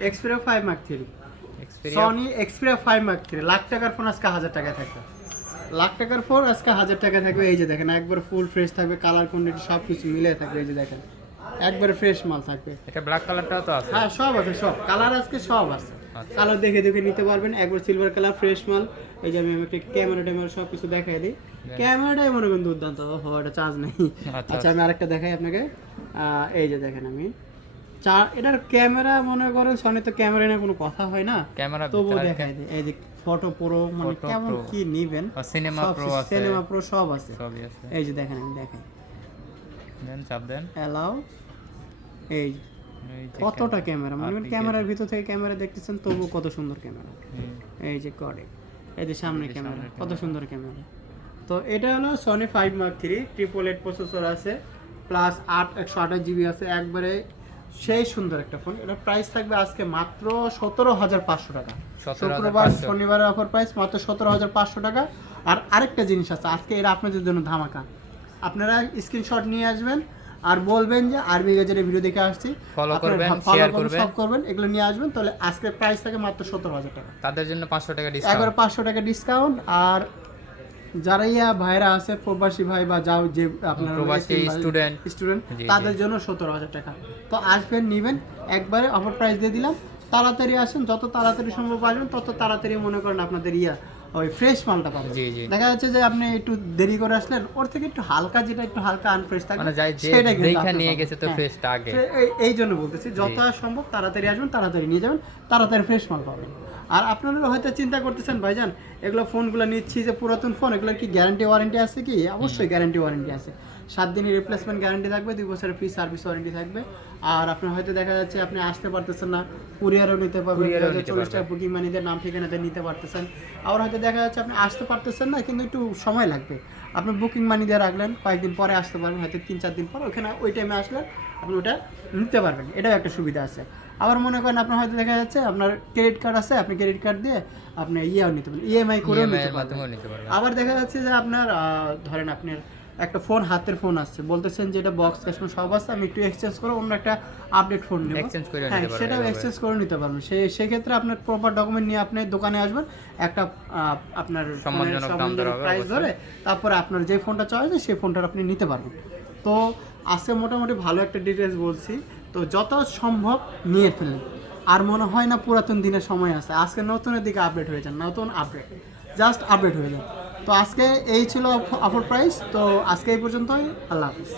Xperia 5 Mark 3 Xperia Sony Xperia 5 Mark 3 lakh টাকার phone আজকে 1000 টাকায় থাকবে। লাখ টাকার ফোন আজকে 1000 টাকায় থাকবে। এই যে দেখেন একবার ফুল ফ্রেশ থাকবে, কালার কোয়ান্টিটি সব কিছু মিলে থাকবে। এই যে দেখেন একবারে ফ্রেশ মাল থাকবে। এটা ব্ল্যাক কালারটাও তো আছে। হ্যাঁ সব আছে, সব কালার আজকে সব আছে। আচ্ছা। কালার দেখে দেখে নিতে পারবেন। একবার সিলভার কালার ফ্রেশ মাল। এই যে আমি আমাকে ক্যামেরা ট্যামেরা সব কিছু দেখাই দিই। ক্যামেরাটাই মনে করেন দুর্দান্ত। এটা চার্জ নেই। আচ্ছা আমি আরেকটা দেখাই আপনাকে। এই যে দেখেন আমি এটার ক্যামেরা মনে করেন সনি তো ক্যামেরা নিয়ে কোনো কথা হয় না, ক্যামেরা তবুও দেখাই দিই। এই যে ফটো প্রো মানে Photo কেমন Pro, কি নিবেন, সিনেমা প্রো আছে, সিনেমা প্রো সব আছে। সবই আছে। এই যে দেখেন আমি দেখাই, দেন চাপ দেন। অ্যালাউ। এই এই যে কতটা ক্যামেরা মানে আপনি ক্যামেরার ভিতর থেকে ক্যামেরা দেখতেছেন, তবু কত সুন্দর ক্যামেরা। হুম, এই যে করে এই যে সামনে এই যে ক্যামেরা, সামনের কত সুন্দর ক্যামেরা। তো এটা হলো সনি 5 Mark 3 888 প্রসেসর আছে, প্লাস 128 জিবি আছে। একবারে সেই সুন্দর একটা ফোন। এটা প্রাইস থাকবে আজকে মাত্র 17,500 টাকা। 17,500 শুক্রবার শনিবারের অফার প্রাইস মাত্র 17,500 টাকা। আর আরেকটা জিনিস আছে আজকে, এটা আপনাদের জন্য ধামাকা। আপনারা স্ক্রিনশট নিয়ে আসবেন আর বলবেন যে আরবি গেজেটের ভিডিও দেখে আসছি, ফলো আপনারা করবেন, follow শেয়ার করবেন, করবেন, সব করবেন, এগুলো নিয়ে আসবেন। তাহলে আজকে প্রাইস থাকে মাত্র 17,000 টাকা। তাদের জন্য 500 টাকা একবার ডিসকাউন্ট। 500 টাকা ডিসকাউন্ট। আর যারা ভাইরা আছে প্রবাসী ভাই বা যাও যে আপনার প্রবাসী স্টুডেন্ট, স্টুডেন্ট জি, তাদের জন্য 17,000 টাকা। তো আসবেন নিবেন, একবারে অফার প্রাইস দিয়ে দিলাম। তাড়াতাড়ি আসেন, যত তাড়াতাড়ি সম্ভব আসবেন তত তাড়াতাড়ি মনে করেন আপনাদের ওই ফ্রেশ মালটা পাবেন। জি, জি। দেখা যাচ্ছে যে আপনি একটু দেরি করে আসলেন, ওর থেকে একটু হালকা, যেটা একটু হালকা আনফ্রেশ থাকে মানে যাই যে সেটা কিন্তু দেখা আপনি নিয়ে পাবেন। গেছে তো হ্যাঁ। ফ্রেশটা আগে। এই জন্য বলতেছি যত সম্ভব তাড়াতাড়ি আসবেন, তাড়াতাড়ি নিয়ে যাবেন, তাড়াতাড়ি ফ্রেশ মাল পাবেন। আর আপনারা হয়তো চিন্তা করতেছেন ভাইজান এগুলো ফোনগুলো নিচ্ছি যে পুরাতন ফোন, এগুলোর কি গ্যারান্টি ওয়ারেন্টি আছে কি? অবশ্যই গ্যারান্টি ওয়ারেন্টি আছে। 7 দিনের রিপ্লেসমেন্ট গ্যারান্টি থাকবে, 2 বছরের ফ্রি সার্ভিস ওয়ারেন্টি থাকবে। আর আপনার হয়তো দেখা যাচ্ছে আপনি আসতে পারতেছেন না, কুরিয়ারও নিতে পারবেন, 40 টাকা বুকিং মানি দিয়ে নাম ঠিকানাতে নিতে পারতেছেন। আবার হয়তো দেখা যাচ্ছে আপনি আসতে পারতেছেন না, কিন্তু একটু সময় লাগবে। আপনি বুকিং মানি দিয়ে রাখলেন, কয়েকদিন পরে আসতে পারবেন, হয়তো 3-4 দিন পর, ওখানে ওই টাইমে আসলে আপনি ওটা নিতে পারবেন। এটাও একটা সুবিধা আছে। আবার মনে করেন আপনার হয়তো দেখা যাচ্ছে আপনার ক্রেডিট কার্ড আছে, আপনি ক্রেডিট কার্ড দিয়ে আপনি নিতে পারেন, ইএমআই করেও নিতে পারবেন। আবার দেখা যাচ্ছে যে আপনার ধরেন আপনার একটা ফোন, হাতের ফোন আসছে, বলতেছেন যে এটা বক্স ক্যাশন সব আছে, আমি একটু এক্সচেঞ্জ করে অন্য একটা আপডেট ফোন নেব, হ্যাঁ সেটাও এক্সচেঞ্জ করে নিতে পারবেন। সেক্ষেত্রে আপনার প্রপার ডকুমেন্ট নিয়ে আপনি দোকানে আসবেন, একটা আপনার সম্মানজনক প্রাইস ধরে, তারপরে আপনার যে ফোনটা চয়েস সেই ফোনটা আপনি নিতে পারবেন। তো আজকে মোটামুটি ভালো একটা ডিটেলস বলছি। তো যত সম্ভব নিয়ে ফেলেন। আর মনে হয় না পুরাতন দিনের সময় আছে, আজকে নতুনের দিকে আপডেট হয়ে যান, নতুন আপডেট, জাস্ট আপডেট হয়ে যান। তো আজকে এই ছিল অফার প্রাইস। তো আজকে এই পর্যন্তই, আল্লাহ হাফিজ।